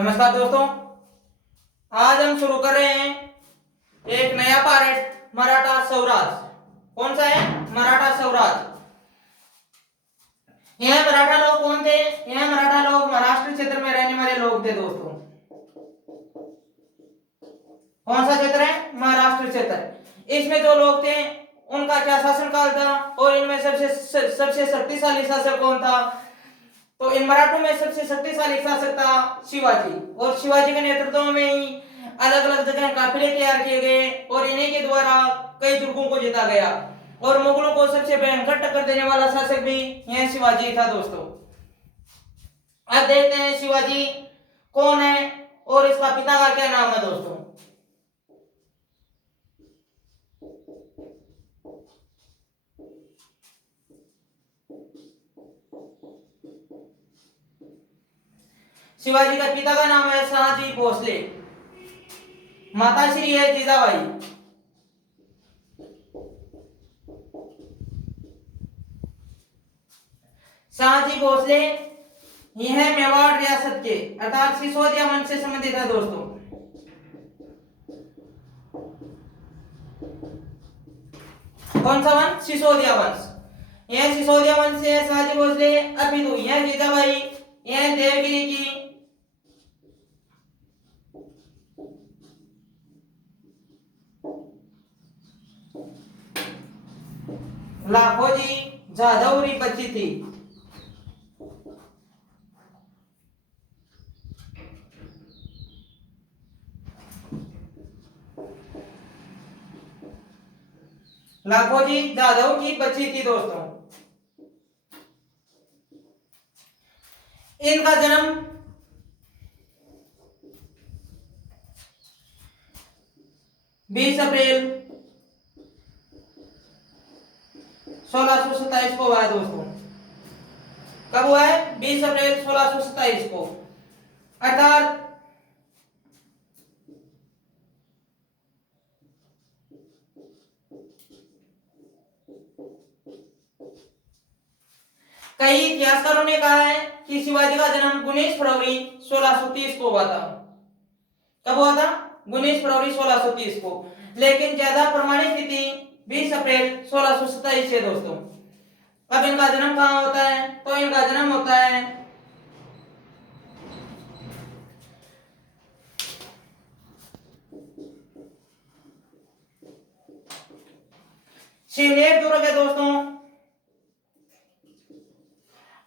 नमस्कार दोस्तों, आज हम शुरू कर रहे हैं एक नया पार्ट मराठा स्वराज। कौन सा है? मराठा स्वराज। यह मराठा लोग कौन थे? यह मराठा लोग महाराष्ट्र क्षेत्र में रहने वाले लोग थे दोस्तों। कौन सा क्षेत्र है? महाराष्ट्र क्षेत्र। इसमें जो लोग थे उनका क्या शासनकाल था और इनमें सबसे शक्तिशाली शासक कौन था? तो इन मराठों में सबसे शक्तिशाली शासक था शिवाजी, और शिवाजी के नेतृत्व में ही अलग अलग जगह काफिले तैयार किए गए और इन्हीं के द्वारा कई दुर्गों को जीता गया। और मुगलों को सबसे भयंकर टक्कर देने वाला शासक भी यह शिवाजी था दोस्तों। अब देखते हैं शिवाजी कौन है और इसका पिता का क्या नाम है दोस्तों। शिवाजी का पिता का नाम है शहाजी भोसले, माताश्री है जीजाबाई। शहाजी भोसले यह मेवाड़ रियासत के अर्थात सिसोदिया वंश से संबंधित है दोस्तों। कौन सा वंश? सिसोदिया वंश। यह सिसोदिया वंश से शहाजी भोसले। अपितु यह जीजाबाई यह देवगिरी की लाखोजी जाधवरी बच्ची थी। लाखोजी जाधव की बच्ची थी दोस्तों। इनका जन्म 20 अप्रैल 1627 को हुआ है दोस्तों। कब हुआ है? 20 अप्रैल 1627 को। अर्थात कई इतिहासकारों ने कहा है कि शिवाजी का जन्म 19 फरवरी 1630 को हुआ था। कब हुआ था? 19 फरवरी 1630 को। लेकिन ज्यादा प्रमाणित तिथि 20 अप्रैल 1627 है दोस्तों। अब इनका जन्म कहाँ होता है? तो इनका जन्म होता है शिवनेर दुर्ग है दोस्तों,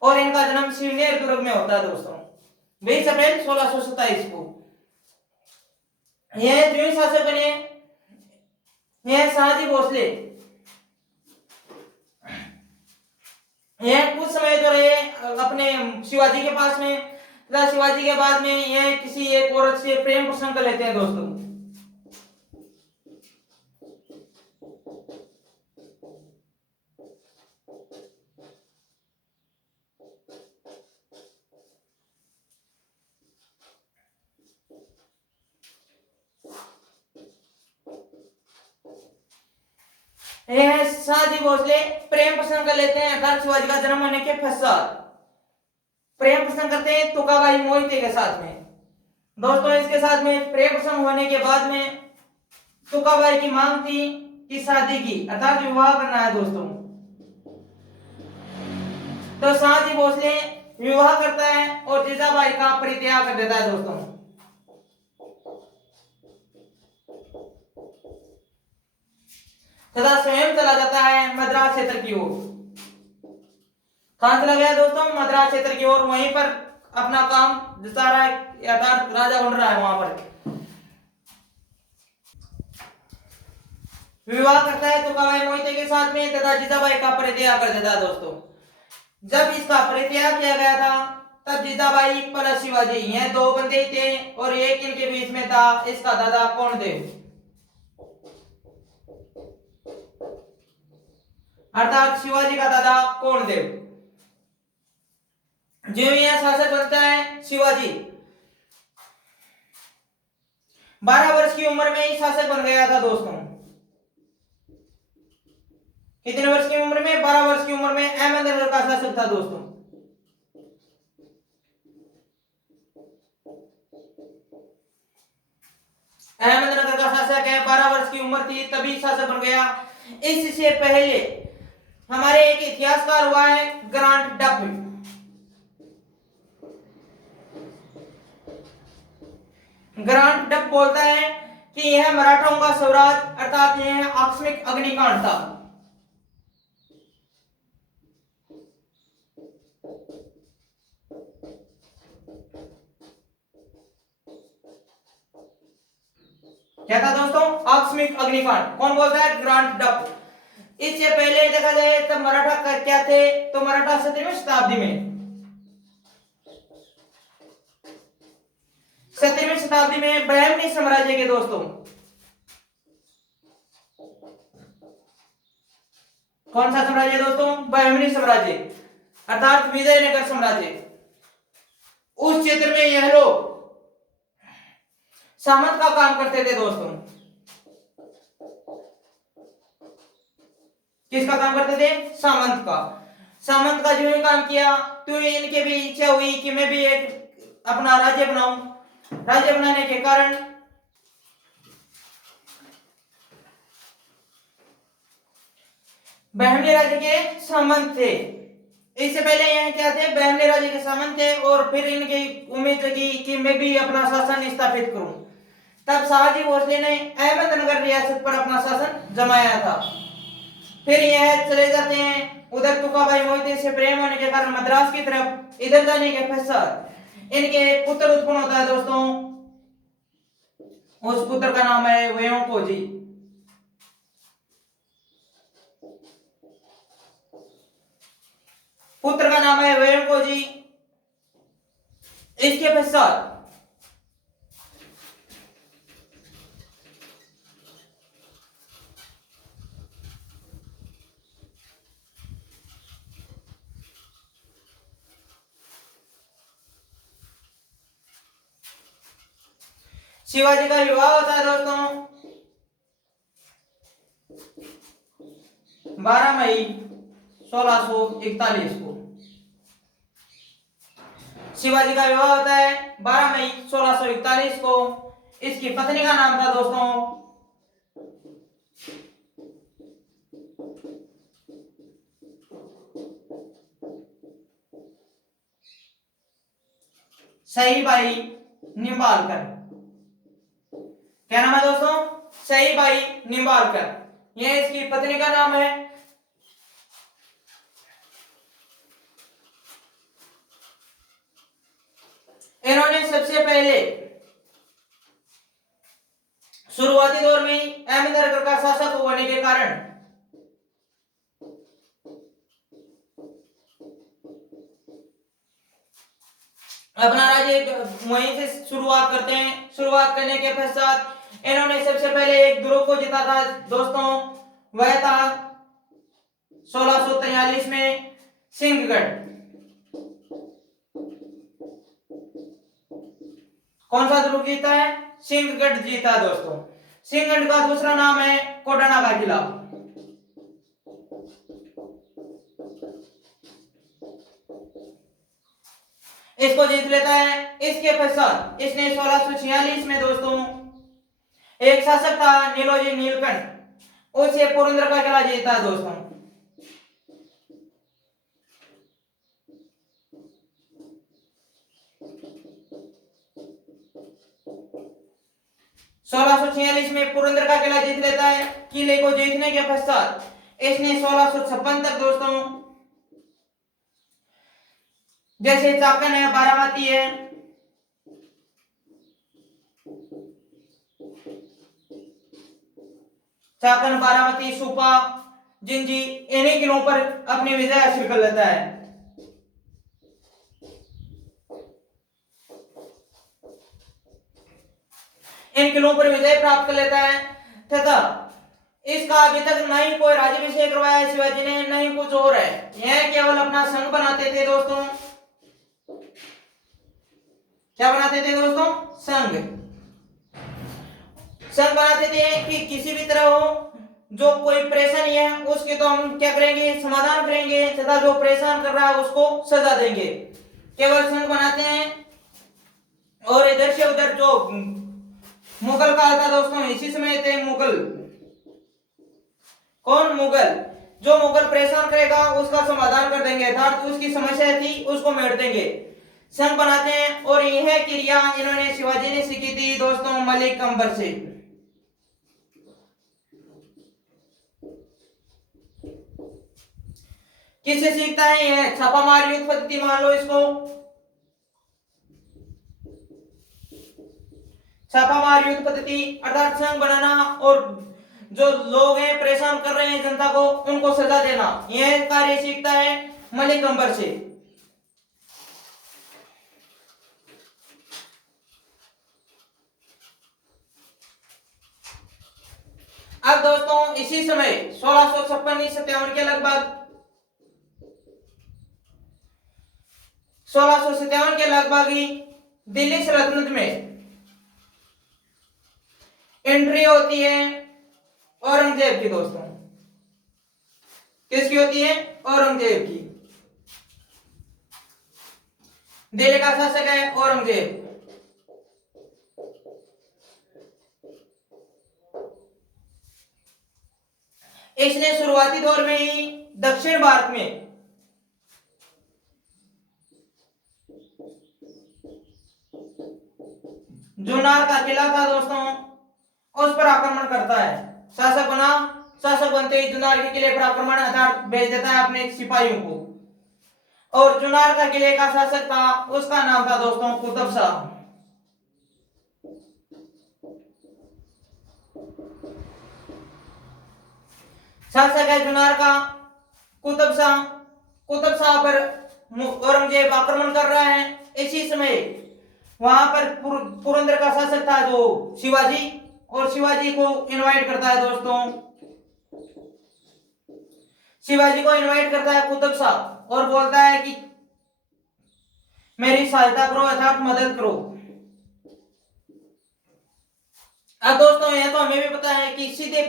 और इनका जन्म शिवनेर दुर्ग में होता है दोस्तों 20 अप्रैल 1627 को। यह जो शासक बने यह शहाजी भोसले। यह कुछ समय तो रहे अपने शिवाजी के पास में, तथा शिवाजी के बाद में यह किसी एक औरत से प्रेम प्रसंग कर लेते हैं दोस्तों। यह शहाजी भोसले प्रेम प्रसंग कर लेते हैं अर्थात शिवाजी का जन्म होने के पश्चात प्रेम प्रसंग करते हैं तुकाबाई मोहिते के साथ में दोस्तों। इसके साथ में प्रेम प्रसंग होने के बाद में तुकाबाई की मांग थी कि शादी की अर्थात विवाह करना है दोस्तों। तो शहाजी भोसले विवाह करता है और जीजाबाई का परित्याग कर देता है दोस्तों। तथा स्वयं चला जाता है मद्रास क्षेत्र की ओर। कहां चला गया दोस्तों? मद्रास क्षेत्र की ओर। वहीं पर अपना काम जिता रहा है यथार्थ राजा बन रहा है। वहां पर विवाह करता है तुकाबाई मोहिते के साथ में तथा जीजाबाई का परित्याग कर देता है दोस्तों। जब इसका परित्याग किया गया था तब जीजाबाई प्लस शिवाजी ये दो बंदे थे और एक इनके बीच में था इसका दादा कोंडदेव अर्थात शिवाजी का दादा कोंडदेव। जो यह शासक बनता है शिवाजी 12 वर्ष की उम्र में ही शासक बन गया था दोस्तों। कितने वर्ष की उम्र में? 12 वर्ष की उम्र में अहमदनगर का शासक था दोस्तों। अहमदनगर का शासक है, 12 वर्ष की उम्र थी तभी शासक बन गया। इससे पहले हमारे एक इतिहासकार हुआ है ग्रांट डफ। ग्रांट डफ बोलता है कि यह मराठाओं का स्वराज अर्थात यह आकस्मिक अग्निकांड था। क्या था दोस्तों? आकस्मिक अग्निकांड। कौन बोलता है? ग्रांट डफ। इससे पहले देखा जाए तब मराठा क्या थे, तो मराठा 17वीं शताब्दी में 17वीं शताब्दी में बहमनी साम्राज्य के दोस्तों, कौन सा साम्राज्य दोस्तों? बहमनी साम्राज्य अर्थात विजयनगर साम्राज्य। उस क्षेत्र में यह लोग सामंत का काम करते थे दोस्तों। किसका काम करते थे? सामंत का। सामंत का जो ही काम किया तो इनके भी इच्छा हुई कि मैं भी एक अपना राज्य बनाऊं। राज्य बनाने के कारण बहमनी राज्य के सामंत थे। इससे पहले यह क्या थे? बहमनी राज्य के सामंत थे और फिर इनकी उम्मीद जगी कि मैं भी अपना शासन स्थापित करूं। तब शाहजी भोसले ने अहमदनगर रियासत पर अपना शासन जमाया था। फिर यह चले जाते हैं उधर तुकाबाई मोहिते से प्रेम होने के कारण मद्रास की तरफ। इधर जाने के पश्चात इनके पुत्र उत्पन्न होता है दोस्तों। उस पुत्र का नाम है वेयंकोजी। पुत्र का नाम है वेयंकोजी। इसके पश्चात शिवाजी का विवाह होता है दोस्तों 12 मई 1641 को। शिवाजी का विवाह होता है 12 मई 1641 को। इसकी पत्नी का नाम था दोस्तों सईबाई निंबालकर। क्या नाम है दोस्तों? सईबाई निंबालकर, यह इसकी पत्नी का नाम है। इन्होंने सबसे पहले शुरुआती दौर में अहमदनगर का शासक होने के कारण अपना राज्य वहीं से शुरुआत करते हैं। शुरुआत करने के पश्चात इन्होंने सबसे पहले एक दुर्ग को जीता था दोस्तों, वह था 1643 में सिंहगढ़। कौन सा दुर्ग जीता है? सिंहगढ़ जीता दोस्तों। सिंहगढ़ का दूसरा नाम है कोडरमा का किला। इसको जीत लेता है। इसके पश्चात इसने 1646 में दोस्तों एक शासक था नीलोजी नीलकंठ, उसे पुरंदर का किला जीता दोस्तों। सोलह सौ 1646 में पुरंदर का किला जीत लेता है। किले को जीतने के पश्चात इसने 1656 तक दोस्तों जैसे चाकन है, बारामती है, चाकन, बारामती, सुपा, जिंजी, इन्हीं किलों पर अपनी विजय हासिल कर लेता है। इन किलों पर विजय प्राप्त कर लेता है तथा इसका अभी तक न ही कोई राज्याभिषेक करवाया शिवाजी ने, न ही कुछ और है। यह केवल अपना संघ बनाते थे दोस्तों। क्या बनाते थे दोस्तों? संघ। संघ बनाते थे कि किसी भी तरह हो, जो कोई परेशानी है उसके तो हम क्या करेंगे? समाधान करेंगे तथा जो परेशान कर रहा है उसको सजा देंगे। केवल संघ बनाते हैं और इधर से उधर जो मुगल काल था दोस्तों, इसी समय थे मुगल। कौन? मुगल। जो मुगल परेशान करेगा उसका समाधान कर देंगे, अर्थात उसकी समस्या थी उसको मेट देंगे। संघ बनाते हैं और यह क्रिया इन्होंने शिवाजी ने सीखी थी दोस्तों मलिक अंबर से। किससे सीखता है? यह छापामार युद्ध पद्धति मान लो इसको, छापामार युद्ध पद्धति अर्थात संघ बनाना और जो लोग हैं परेशान कर रहे हैं जनता को उनको सजा देना, यह कार्य सीखता है मलिक अंबर से। अब दोस्तों इसी समय 1656 के लगभग 1657 के लगभग ही दिल्ली सल्तनत में एंट्री होती है औरंगजेब की दोस्तों। किसकी होती है? औरंगजेब की। दिल्ली का शासक है औरंगजेब। इसने शुरुआती दौर में ही दक्षिण भारत में जुन्नार का किला था दोस्तों, उस पर आक्रमण करता है। शासक बना, शासक बनते ही जुन्नार के किले पर आक्रमण आधार भेज देता है अपने सिपाहियों को। और जुन्नार का किले का शासक था, उसका नाम था दोस्तों कुतुब शाह। शासक है जुन्नार का कुतुब शाह। कुतुब शाह पर औरंगजेब आक्रमण कर रहा है। इसी समय वहां पर पुरंदर का शासक था जो शिवाजी, और शिवाजी को इनवाइट करता है दोस्तों, शिवाजी को इनवाइट करता है कुतुब शाह और बोलता है कि मेरी सहायता करो अर्थात मदद करो। अब दोस्तों यह तो हमें भी पता है कि सीधे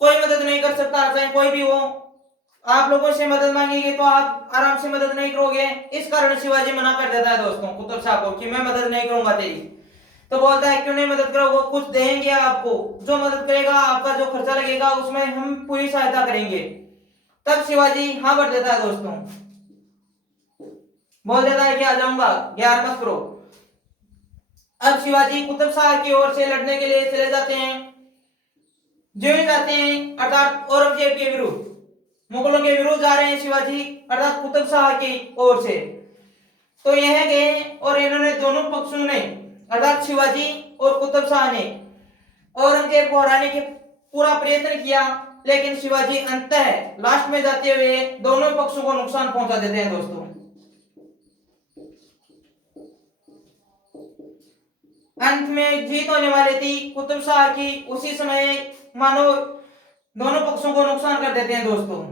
कोई मदद नहीं कर सकता, चाहे कोई भी हो। आप लोगों से मदद मांगेंगे तो आप आराम से मदद नहीं करोगे, इस कारण शिवाजी मना कर देता है दोस्तों कुतुब शाह को कि मैं मदद नहीं करूंगा तेरी। तो बोलता है क्यों नहीं मदद करोगे? कुछ देंगे आपको, जो मदद करेगा आपका जो खर्चा लगेगा उसमें हम पूरी सहायता करेंगे। तब शिवाजी हाँ भर देता है दोस्तों, बोल देता है कि आ जाऊंगा, यार मत करो। अब शिवाजी कुतुब शाह की ओर से लड़ने के लिए चले जाते हैं। जो ही जाते हैं अर्थात औरंगजेब के विरुद्ध, मुगलों के विरुद्ध जा रहे हैं शिवाजी अर्थात कुतुब शाह की ओर से। तो यह गए और इन्होंने दोनों पक्षों ने अर्थात शिवाजी और कुतुब शाह ने औरंगजेब को हराने के पूरा प्रयत्न किया, लेकिन शिवाजी अंततः लास्ट में जाते हुए दोनों पक्षों को नुकसान पहुंचा देते हैं दोस्तों। अंत में जीत होने वाली थी कुतुब शाह की, उसी समय मानो दोनों पक्षों को नुकसान कर देते हैं दोस्तों।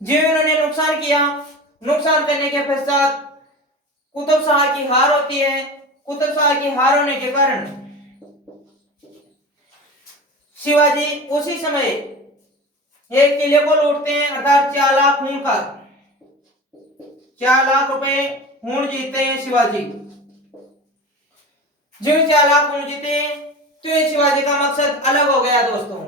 जो इन्होंने नुकसान किया, नुकसान करने के पश्चात कुतुब शाह की हार होती है। कुतुब शाह की हार होने के कारण शिवाजी उसी समय एक किले को लूटते हैं अर्थात 4 लाख खून का 4 लाख रुपए खून जीतते हैं शिवाजी। जो 4 लाख खून जीते तो ये शिवाजी का मकसद अलग हो गया दोस्तों।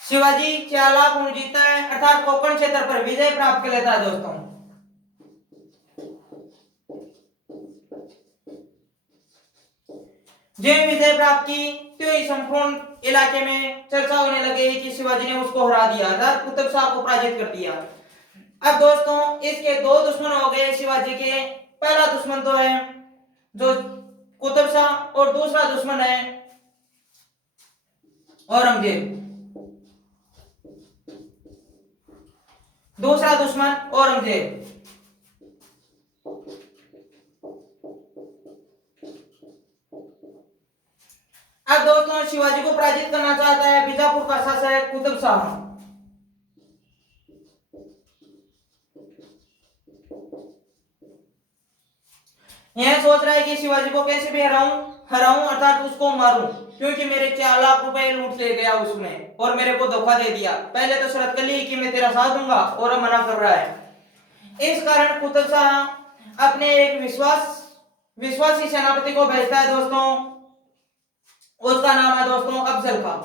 शिवाजी 4 लाख खून जीतता है अर्थात कोंकण क्षेत्र पर विजय प्राप्त कर लेता है दोस्तों। जब विजय प्राप्त की तो इस संपूर्ण इलाके में चर्चा होने लगी कि शिवाजी ने उसको हरा दिया, अर्थात कुतुब शाह को पराजित कर दिया। अब दोस्तों इसके 2 दुश्मन हो गए शिवाजी के। पहला दुश्मन तो है जो कुतुब शाह और दूसरा दुश्मन है औरंगजेब। दूसरा दुश्मन औरंगजेब। अब दोस्तों शिवाजी को पराजित करना चाहता है बीजापुर का शासक कुतुब शाह। यह सोच रहा है कि शिवाजी को कैसे भी हराऊं अर्थात उसको मारूं, क्योंकि मेरे 4 लाख रुपए लूट ले गया उसमें और मेरे को धोखा दे दिया। पहले तो शर्त कर ली कि मैं तेरा साथ दूंगा और अब मना कर रहा है। इस कारण कुतुब शाह अपने एक विश्वासी सेनापति को भेजता है दोस्तों, उसका नाम है दोस्तों अफजल खां।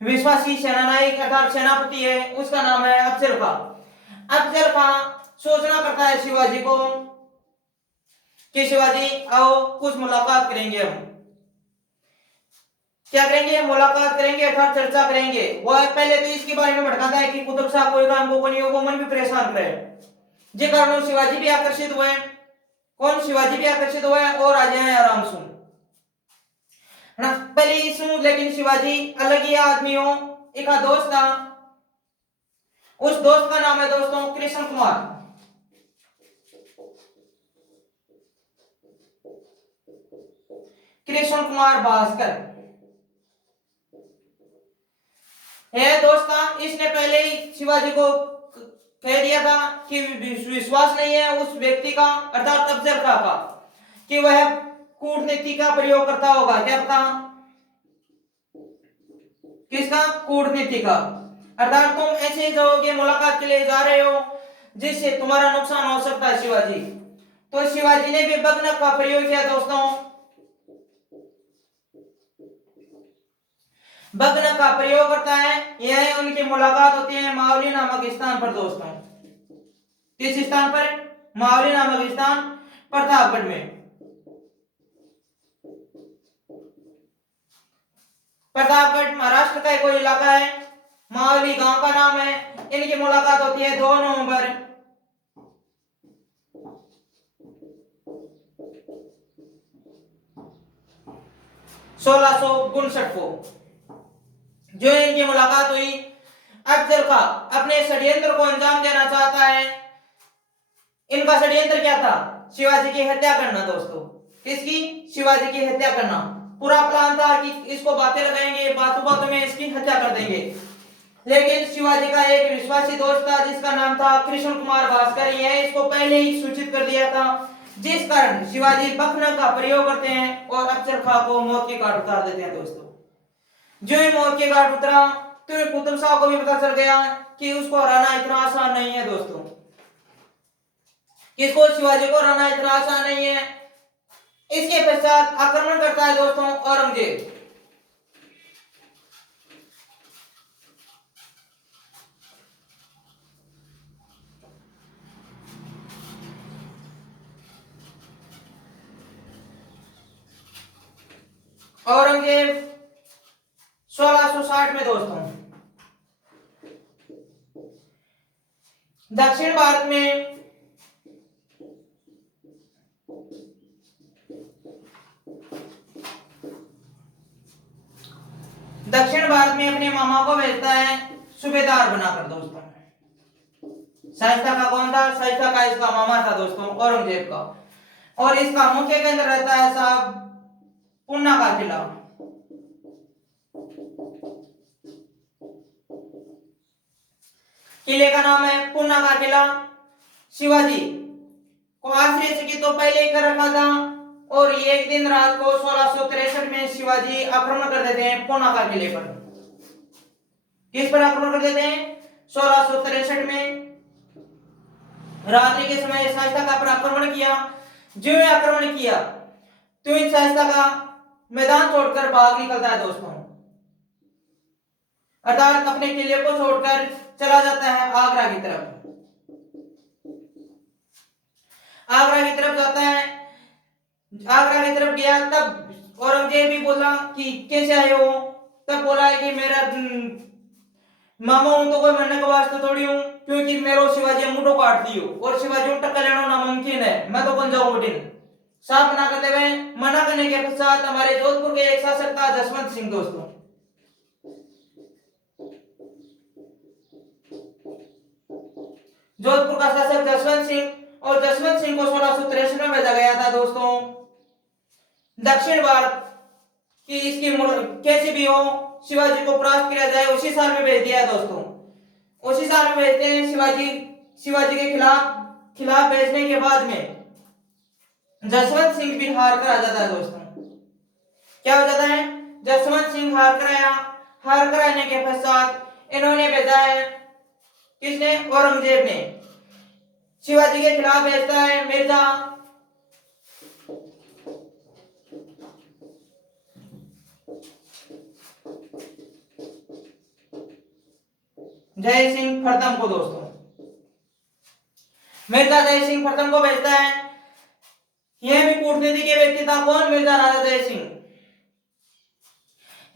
विश्वासी सेनानायक अर्थात सेनापति है, उसका नाम है अफजल खां। अफजल खां सूचना करता है शिवाजी को कि शिवाजी आओ कुछ मुलाकात करेंगे, हम क्या करेंगे, मुलाकात करेंगे अर्थात चर्चा करेंगे। वह पहले तो इसके बारे में भटकाता है कि कुतुब शाह कोई काम को नहीं हो, वो मन भी परेशान करे, जिस कारण शिवाजी भी आकर्षित हुए। शिवाजी भी आकर्षित हुए और आ जाए आराम से ना, पहले ही सुन। लेकिन शिवाजी अलग ही आदमी हो, एक दोस्त था, उस दोस्त का नाम है दोस्तों कृष्ण कुमार। कृष्ण कुमार भास्कर है दोस्त था। इसने पहले ही शिवाजी को कह दिया था कि विश्वास नहीं है उस व्यक्ति का अर्थात अफजल खां का कि वह कूटनीति का प्रयोग करता होगा। क्या पता किसका, कूटनीति का, अर्थात तुम ऐसे जाओगे, मुलाकात के लिए जा रहे हो जिससे तुम्हारा नुकसान हो सकता है शिवाजी। तो शिवाजी ने भी बगनक का प्रयोग किया दोस्तों। बगनक का प्रयोग करता है, यह उनकी मुलाकात होती है मावली नामक स्थान पर दोस्तों। किस स्थान पर, मावली नामक स्थान प्रतापगढ़ में। प्रतापगढ़ महाराष्ट्र का कोई इलाका है, मावली गांव का नाम है। इनकी मुलाकात होती है 2 नवंबर 1659 को जो इनकी मुलाकात हुई। अफजल खां अपने षड्यंत्र को अंजाम देना चाहता है। इनका षड्यंत्र क्या था, शिवाजी की हत्या करना दोस्तों। किसकी, शिवाजी की हत्या करना। पूरा प्लान था कि इसको बातें लगाएंगे, बातों बातों में इसकी हत्या कर देंगे। लेकिन शिवाजी का एक विश्वासी दोस्त था जिसका नाम था कृष्ण कुमार भास्कर, यह इसको पहले ही सूचित कर दिया था, जिस कारण शिवाजी बखनक का प्रयोग करते हैं और अफजल खां को मौत के घाट उतार देते हैं दोस्तों। जो ही मौत के घाट उतरा तो कुतुब शाह को भी पता चल गया कि उसको हराना इतना आसान नहीं है दोस्तों। किसको, शिवाजी को हराना इतना आसान नहीं है। इसके पश्चात आक्रमण करता है दोस्तों औरंगजेब। औरंगजेब 1660 में दोस्तों दक्षिण भारत में अपने मामा को भेजता है सूबेदार बनाकर दोस्तों। शाइस्ता का कौन था, शाइस्ता का इसका मामा था दोस्तों, औरंगजेब का। और इसका मुख्य केंद्र रहता है साहब पूना का किला। किले का नाम है पूना का किला। शिवाजी को आश्रय की तो पहले ही कर रखा था और एक दिन रात को 1663 में शिवाजी आक्रमण कर देते हैं पूना का किले पर। किस पर आक्रमण कर देते हैं, 1663 में रात्रि के समय शाइस्ता का पर आक्रमण किया। जो आक्रमण किया तो इन शाइस्ता का मैदान छोड़कर भाग निकलता है दोस्तों, अर्थात अपने किले को छोड़कर चला जाता है आगरा की तरफ। आगरा की तरफ जाता है, आगरा की तरफ गया तब औरंगजेब भी बोला कि कैसे आए हो। तब बोला है कि मेरा मामा हूं तो कोई मरने का वास्ते थोड़ी हूं, क्योंकि मेरो शिवाजी मुंडो काट दियो और शिवाजी टक्कर लेना नामुमकिन है, मैं तो बन जाऊं बटिन। साफ मना कर देवे। मना करने के पश्चात हमारे जोधपुर के एक शासक था जसवंत सिंह दोस्तों। जोधपुर का शासक जसवंत सिंह, और जसवंत सिंह को 1663 में भेजा गया था दोस्तों दक्षिण भारत की इसकी कैसे भी हो शिवाजी को परास्त किया जाए, उसी साल में भेज दिया दोस्तों। उसी साल में भेजते हैं शिवाजी के खिलाफ भेजने के बाद में जसवंत सिंह भी हार कर आ जाता है दोस्तों। क्या हो जाता है? जसवंत सिंह हार कर आने के पश्चात इन्होंने भेजा है, किसने? औरंगजेब ने शिवाजी के खिलाफ भेजता है मिर्जा जय सिंह प्रथम को दोस्तों। मिर्जा जय सिंह प्रथम को भेजता है। यह भी कूटनीति के व्यक्ति था। कौन? मिर्जा राजा जय सिंह।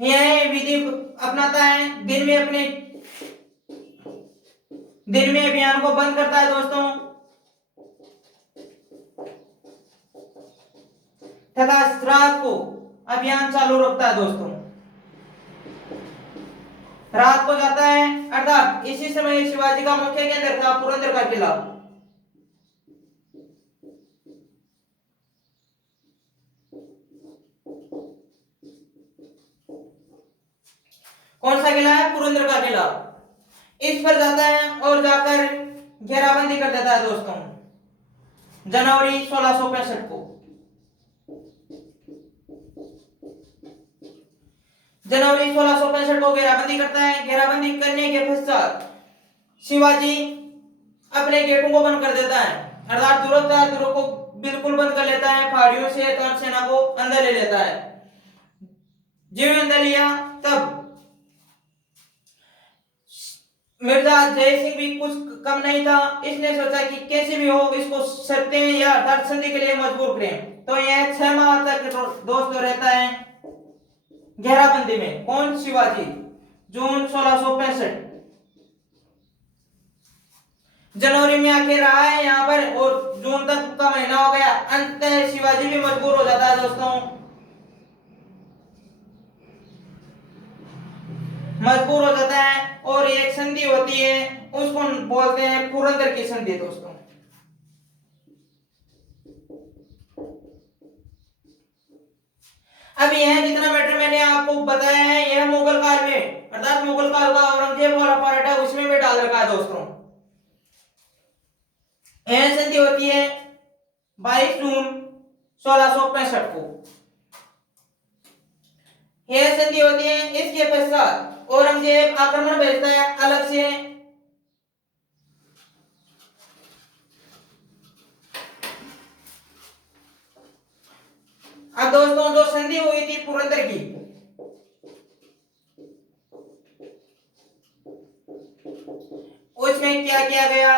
यह विधि अपनाता है, दिन में अभियान को बंद करता है दोस्तों, तथा रात को अभियान चालू रखता है दोस्तों। रात को जाता है, अर्थात इसी समय शिवाजी का मुख्य केंद्र था पुरंदर का किला। कौन सा किला है? पुरंदर का किला। इस पर जाता है और जाकर घेराबंदी कर देता है दोस्तों, जनवरी 1665 को। जनवरी 1665 को घेराबंदी करता है। घेराबंदी करने के पश्चात शिवाजी अपने गेटों को बंद कर देता है, अर्थात दुर्ग को बिल्कुल बंद कर लेता है। पहाड़ियों से सेना को अंदर ले लेता है। जिन्हें अंदर लिया तब मिर्जा जय सिंह भी कुछ कम नहीं था। इसने सोचा कि कैसे भी हो इसको सत्य या अर्थात संधि के लिए मजबूर करें। तो यह 6 माह तक दोस्तों रहता है घेराबंदी में। कौन? शिवाजी। जून 1665 जनवरी में आके रहा है यहाँ पर और जून तक का महीना हो गया। अंत शिवाजी भी मजबूर हो जाता है दोस्तों, मजबूर हो जाता है और एक संधि होती है, उसको बोलते हैं पुरंदर की संधि दोस्तों। अब यह जितना मैटर मैंने आपको बताया है यह मुगल काल में, अर्थात मुगल काल का औरंगजेब वाला पार्ट है उसमें भी डाल रखा है दोस्तों। यह संधि होती है 22 जून 1665 को। यह संधि होती है। इसके पश्चात औरंगजेब आक्रमण भेजता है अलग से। अब दोस्तों जो संधि हुई थी पुरंदर की, उसमें क्या किया गया?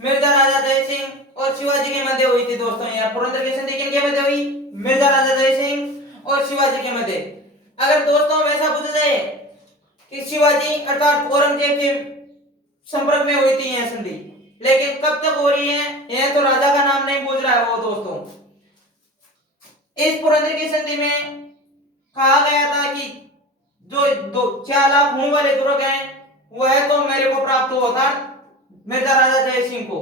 मिर्जा राजा जय सिंह और शिवाजी के मध्य हुई थी दोस्तों। यह पुरंदर की संधि किनके मध्य हुई? मिर्जा राजा जय सिंह और शिवाजी के मध्य। अगर दोस्तों ऐसा पूछा जाए कि शिवाजी अर्थात औरंगजेब के संपर्क में हुई थी यह संधि, लेकिन कब तक हो रही है यह तो राजा का नाम नहीं पूछ रहा है वो दोस्तों। इस पुरंदर की संधि में कहा गया था कि जो 4 लाख होने वाले दुर्ग हैं वह तो मेरे को प्राप्त हुआ था, मिर्जा राजा जय सिंह को।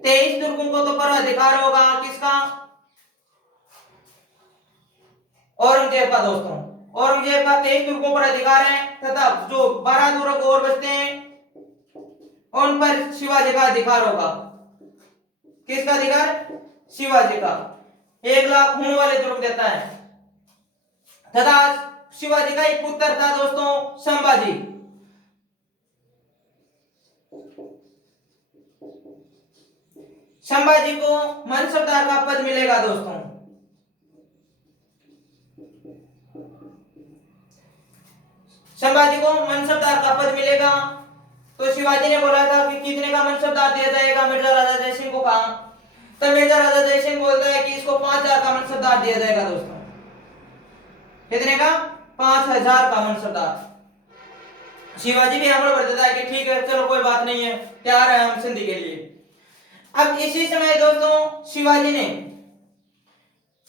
23 दुर्गों को तो पर अधिकार होगा किसका? औरंगजेब का दोस्तों। औरंगजेब का 23 दुर्गों पर अधिकार है, तथा जो 12 दुर्ग और बचते हैं उन पर शिवाजी का अधिकार होगा। किसका अधिकार? शिवाजी का। 1 लाख होने वाले दुर्ग देता है, तथा शिवाजी का एक पुत्र था दोस्तों संभाजी। संभाजी को मनसबदार का पद मिलेगा दोस्तों। संभाजी को मनसबदार का पद मिलेगा। तो शिवाजी ने बोला था कि कितने का मनसबदार दिया जाएगा? मिर्जा राजा जय सिंह को कहा। तो मिर्जा राजा जय सिंह बोलता है कि इसको 5000 का मनसबदार दिया जाएगा दोस्तों। कितने का? 5000 का मनसबदार। शिवाजी भी हमला कर देता है कि ठीक है चलो कोई बात नहीं है, तैयार है हम संधि के लिए। अब इसी समय दोस्तों शिवाजी ने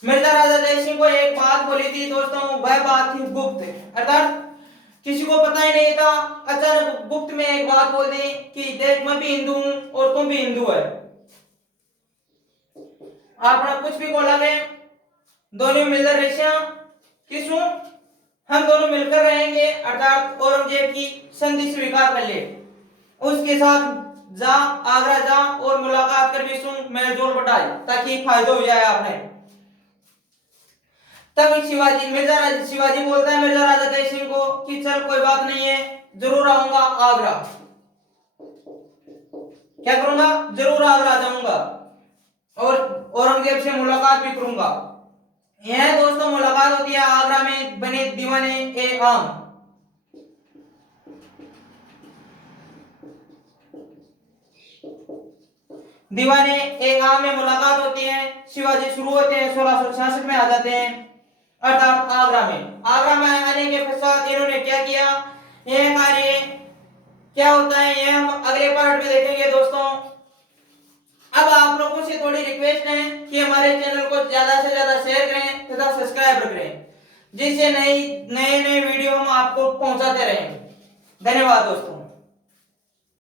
मिर्जा राजा जय सिंह को एक बात बोली थी दोस्तों, वह बात थी गुप्त, अर्थात किसी को पता ही नहीं था। अचानक गुप्त में एक बात बोल दी कि देख मैं भी हिंदू हूं और तुम भी हिंदू है, आप कुछ भी बोला गए दोनों मिलकर रशिया किसू हम दोनों मिलकर रहेंगे, अर्थात औरंगजेब की संधि स्वीकार कर ले, उसके साथ जा, आगरा जा और मुलाकात कर भी सुन, मेलजोल बढ़ाए ताकि फायदा हो जाए आपने। तब शिवाजी बोलता है मिर्जा राजा जय सिंह को कि चल कोई बात नहीं है, जरूर आऊंगा आगरा, क्या करूंगा, जरूर आगरा जाऊंगा और औरंगजेब से मुलाकात भी करूंगा। यह दोस्तों मुलाकात होती है आगरा में बने दीवाने ए आम। दीवाने ए आम में मुलाकात होती है, शिवाजी शुरू होते हैं 1666 में आ जाते हैं, अर्थात आगरा में। आगरा में आने के पश्चात इन्होंने क्या किया, यह कार्य क्या होता है यह हम अगले पार्ट में देखेंगे दोस्तों। अब आप लोगों से थोड़ी रिक्वेस्ट है कि हमारे चैनल को ज्यादा से ज्यादा शेयर करें तथा सब्सक्राइब करें, जिससे नए नए वीडियो हम आपको पहुंचाते रहें। धन्यवाद दोस्तों।